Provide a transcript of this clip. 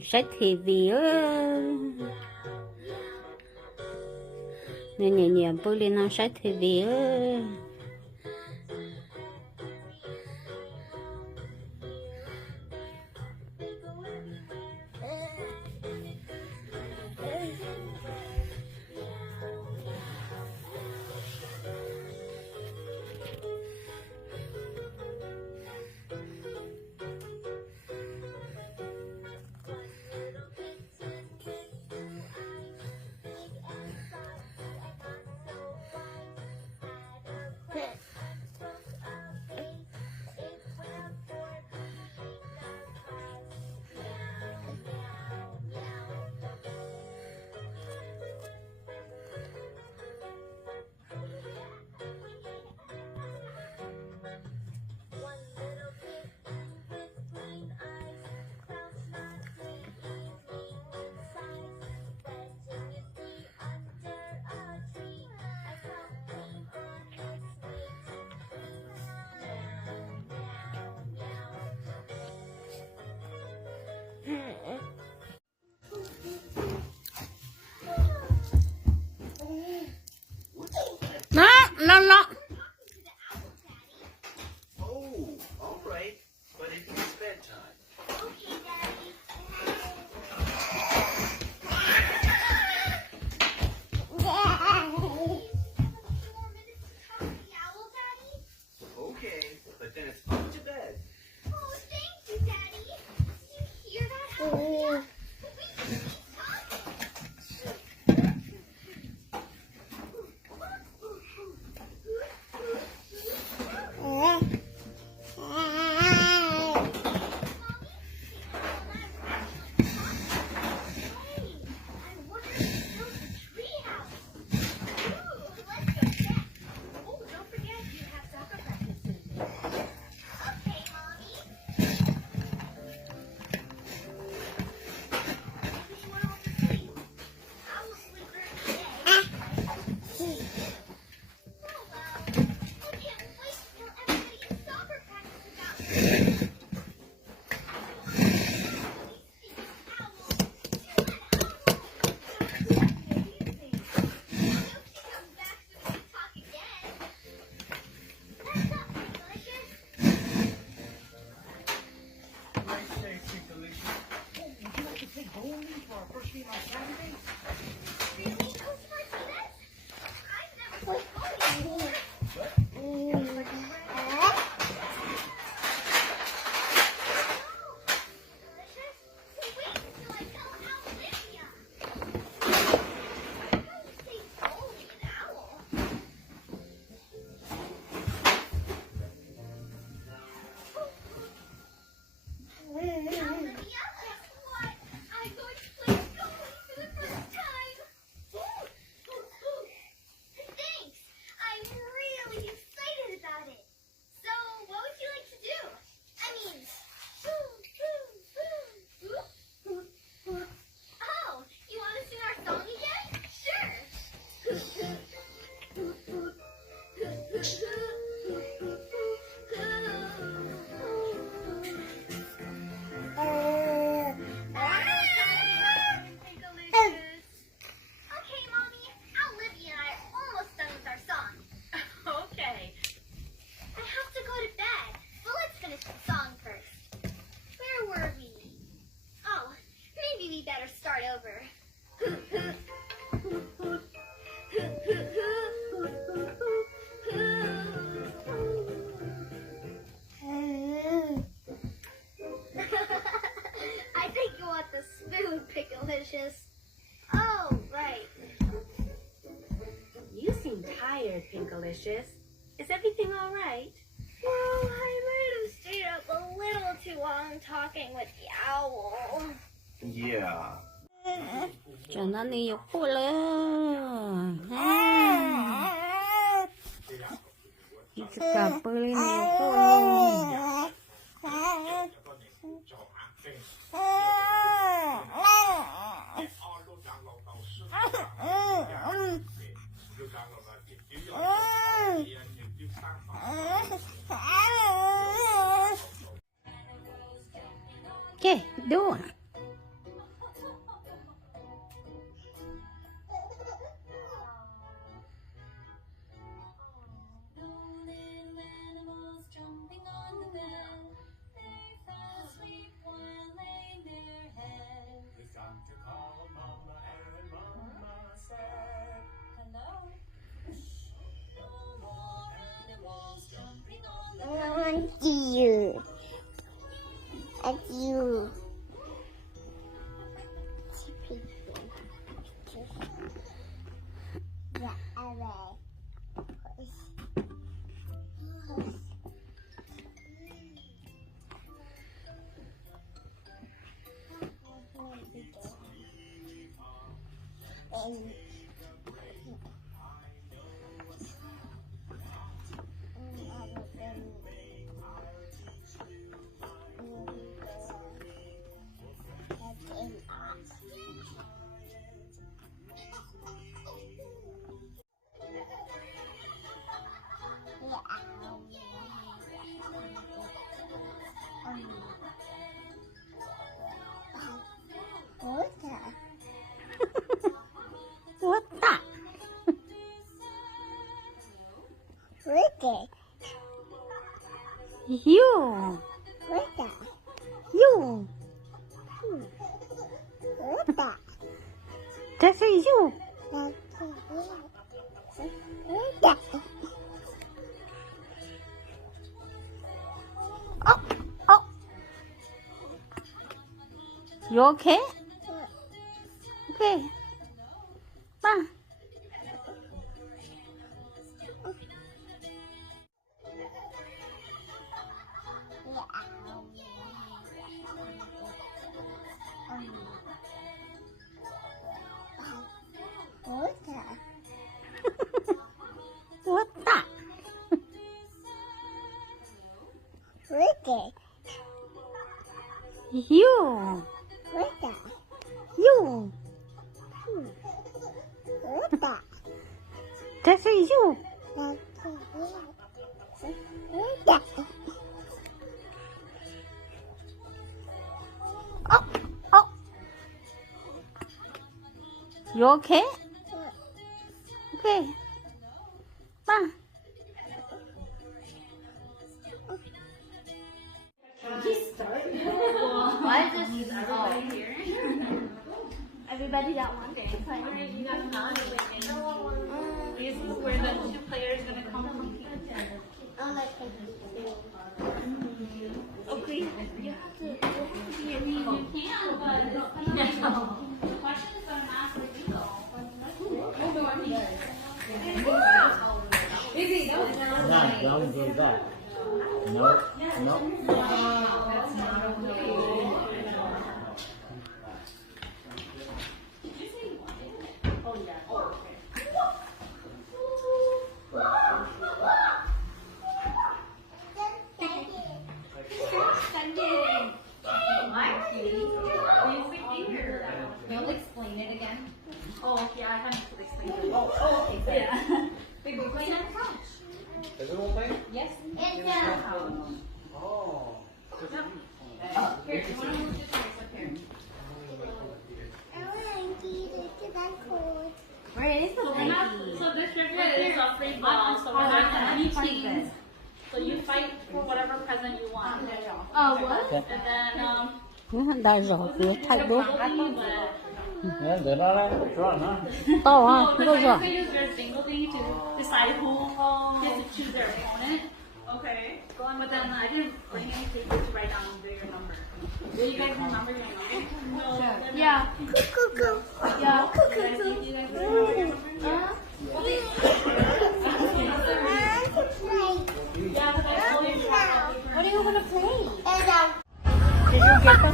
sách thì vì nên nhẹ nhẹ bơi lên nó sách thì vì nó Oh, all right, but it's bedtime. Okay, Daddy. Okay, but then it's up to bed. Oh, thank you, Daddy. Did you hear that? Hallelujah? We should be talking. Delicious. Oh, right. You seem tired, Pinkalicious. Is everything all right? Well, I might have stayed up a little too long talking with the owl. Yeah. Cho nó đi dục phụ lên. Chị sẽ cặp bơi lên dục phụ luôn. Okay, doing. What the? You. You. That's you. Oh, oh. You okay? Okay. Ma. What the? You. You. That's you. Oh, oh. You okay? Okay. Ma. Why is this here? Everybody that wants to play. This is where the two players are going to come from. Okay, you have to be in You can, but the question is going to ask for you though. Yeah, don't do that. No, no. You'll explain it again. Oh, yeah, I haven't explained it. Oh, okay. Yeah. Wait, we're playing on couch. Is it all thing? Yes. Oh. Here, you want to move your toys up here? Where is the baby? So this trivia is a free ball, so we're not any teams. So you fight for whatever present you want. what? And then, Đau rồi,别太多。 Yeah, để đó đấy, rõ hả? To ha, the đau next rồi. thing is there's single thing to decide who gets to choose their opponent. Okay. But then I didn't bring any paper to write down their number. Do you guys remember your number? Yeah. Yeah. Yeah, but I told you. What are you gonna play? Did you get the